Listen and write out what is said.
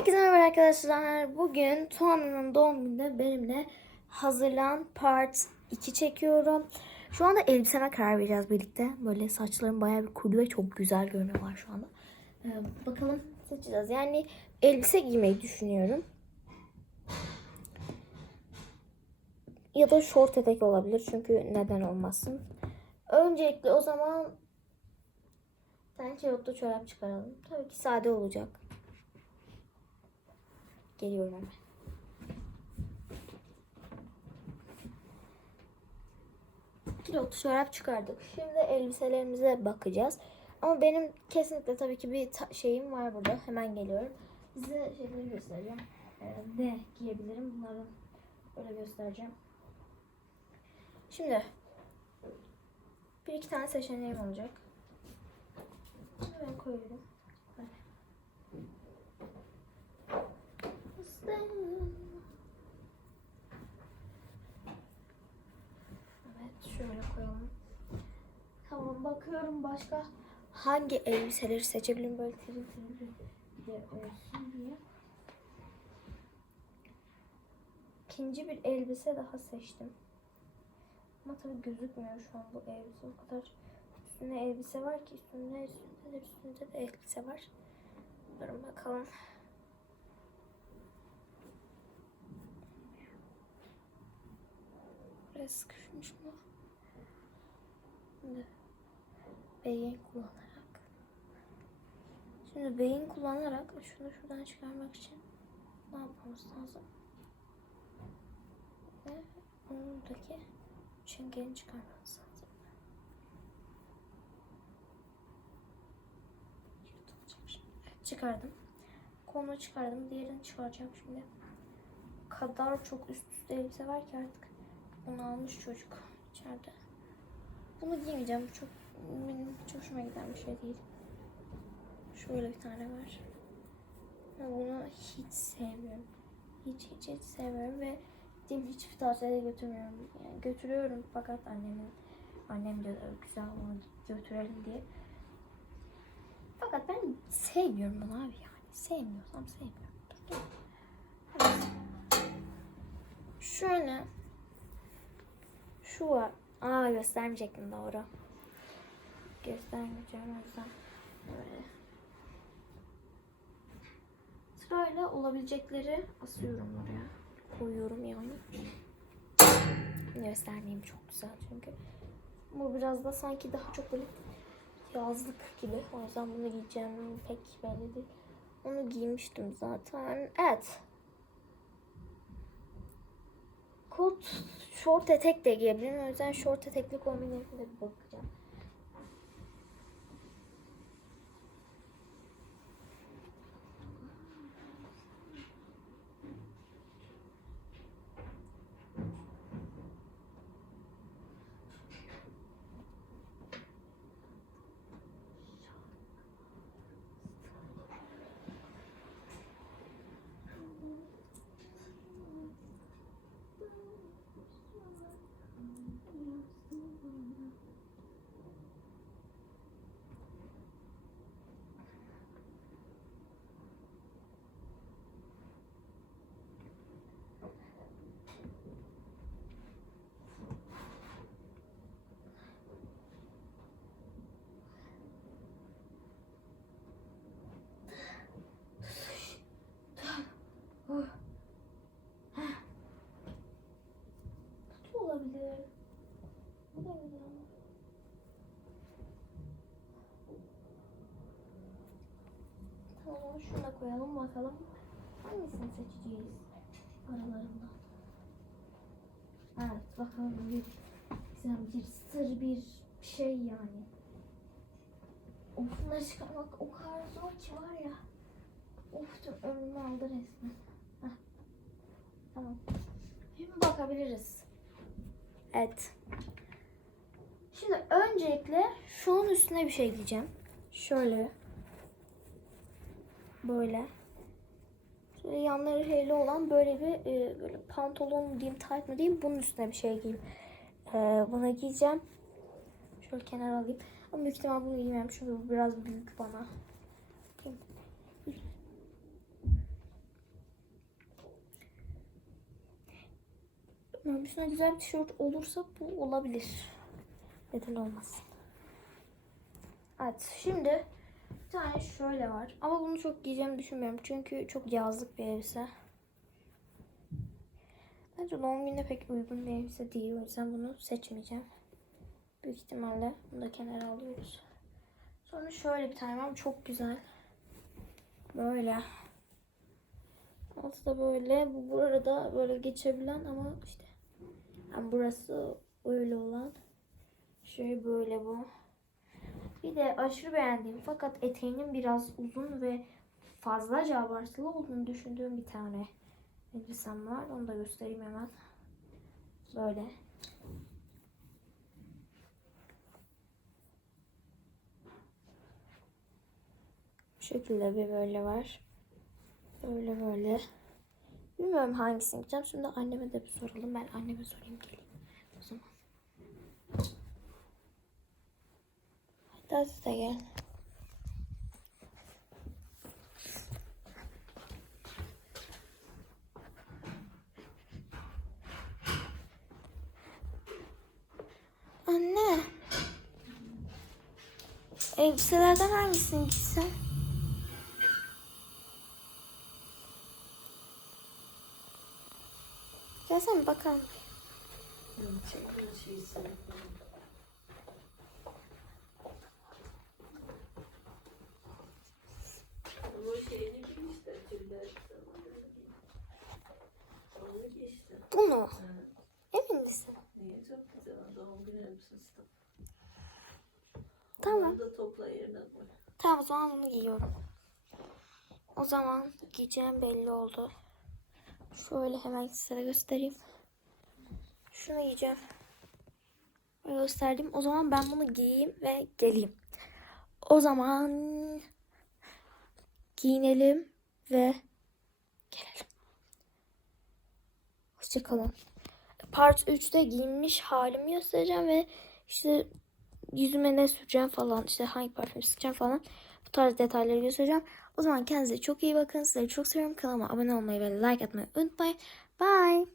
Herkese merhaba arkadaşlar. Bugün Tuana'nın doğum gününde benimle hazırlan part 2 çekiyorum. Şu anda elbiseme karar vereceğiz birlikte. Böyle saçlarım bayağı bir kuru ve çok güzel görünüyorlar şu anda. Ee, bakalım seçeceğiz. Yani elbise giymeyi düşünüyorum. Ya da şort etek olabilir çünkü neden olmasın. Öncelikle o zaman sen çoraplı çorap çıkaralım. Tabii ki sade olacak. Geliyorum hemen. Kilotlu çorap çıkardık. Şimdi elbiselerimize bakacağız. Ama benim kesinlikle tabii ki bir şeyim var burada. Hemen geliyorum. Size şeyleri göstereceğim. Ee, ne giyebilirim bunları öyle göstereceğim. Şimdi bir iki tane seçeneğim olacak. Hemen koyuyorum. Evet şöyle koyalım. Tamam bakıyorum başka hangi elbiseleri seçebilirim böyle tiril diye olsun diye. İkinci bir elbise daha seçtim. Ama tabii gözükmüyor şu an bu elbise. O kadar üstüne elbise var ki üstünde üstünde de üstünde de elbise var. Durun bakalım. Biraz sıkışmış mı? Şimdi beyin kullanarak Şimdi beyin kullanarak şunu şuradan çıkarmak için ne yapmamız lazım? Ve buradaki çengelini çıkarmamız lazım. Çıkardım. Kolunu çıkardım. Diğerini çıkaracağım şimdi. Kadar çok üst üste elbise var ki artık. Onu almış çocuk içeride. Bunu giymeyeceğim. Bu çok benim hiç hoşuma giden bir şey değil. Şöyle bir tane var. Ama bunu hiç sevmiyorum. Hiç hiç hiç sevmiyorum ve gittiğim hiçbir tavsiyede götürmüyorum. Yani götürüyorum fakat annemin annem diyor güzel onu götürelim diye. Fakat ben sevmiyorum bunu abi yani. Sevmiyorsam sevmiyorum. Evet. Şöyle şu var. Aa göstermeyecektim doğru. Göstermeyeceğim o yüzden. Böyle. Sırayla olabilecekleri asıyorum oraya. Koyuyorum yani. Göstermeyeyim çok güzel çünkü. Bu biraz da sanki daha çok böyle yazlık gibi. O yüzden bunu giyeceğim pek belli değil. Onu giymiştim zaten. Evet. Kot şort etek de giyebilirim. O yüzden şort etekli kombinlerine de bakacağım. Kutu olabilir. Bu da güzel. Tamam şunu da koyalım bakalım. Hangisini seçeceğiz aralarından? Evet bakalım bir güzel bir sır bir şey yani. Of bunları çıkarmak o kadar zor ki var ya. Of tüm ömrümü aldı resmen. Heh. Tamam. Şimdi bakabiliriz. Evet. Şimdi öncelikle şunun üstüne bir şey diyeceğim. Şöyle. Böyle. Şöyle yanları şeyli olan böyle bir e, böyle pantolon mu diyeyim, tayt mı diyeyim bunun üstüne bir şey giyeyim. E, bunu giyeceğim. Şöyle kenara alayım. Ama büyük ihtimal bunu giymem çünkü bu biraz büyük bana. Bunun üstüne güzel bir tişört olursa bu olabilir. Neden olmasın? Evet şimdi bir tane şöyle var. Ama bunu çok giyeceğimi düşünmüyorum. Çünkü çok yazlık bir elbise. Bence doğum gününe pek uygun bir elbise değil. O yüzden bunu seçmeyeceğim. Büyük ihtimalle bunu da kenara alıyoruz. Sonra şöyle bir tane var. Çok güzel. Böyle. Altı da böyle. Bu burada böyle geçebilen ama işte yani burası öyle olan. Şey böyle bu. Bir de aşırı beğendiğim fakat eteğinin biraz uzun ve fazlaca abartılı olduğunu düşündüğüm bir tane elbisem var. Onu da göstereyim hemen. Böyle. Bu şekilde bir böyle var. Böyle böyle. Bilmiyorum hangisini gideceğim. Şimdi anneme de bir soralım. Ben anneme sorayım geleyim. O zaman. Hadi de gel. Anne. Elbiselerden hangisini giysem? Gelsene bakalım. Ama Ha, Emin misin? Niye çok güzel doğum günü elbisesi. Tamam. Onu da topla yerine koy. Tamam o zaman bunu giyiyorum. O zaman giyeceğim belli oldu. Şöyle hemen size göstereyim. Şunu giyeceğim. Gösterdim. O zaman ben bunu giyeyim ve geleyim. O zaman giyinelim ve gelelim. Hoşçakalın. Part 3'te giyinmiş halimi göstereceğim ve işte yüzüme ne süreceğim falan işte hangi parfüm sıkacağım falan bu tarz detayları göstereceğim. O zaman kendinize çok iyi bakın. Sizleri çok seviyorum. Kanalıma abone olmayı ve like atmayı unutmayın. Bye.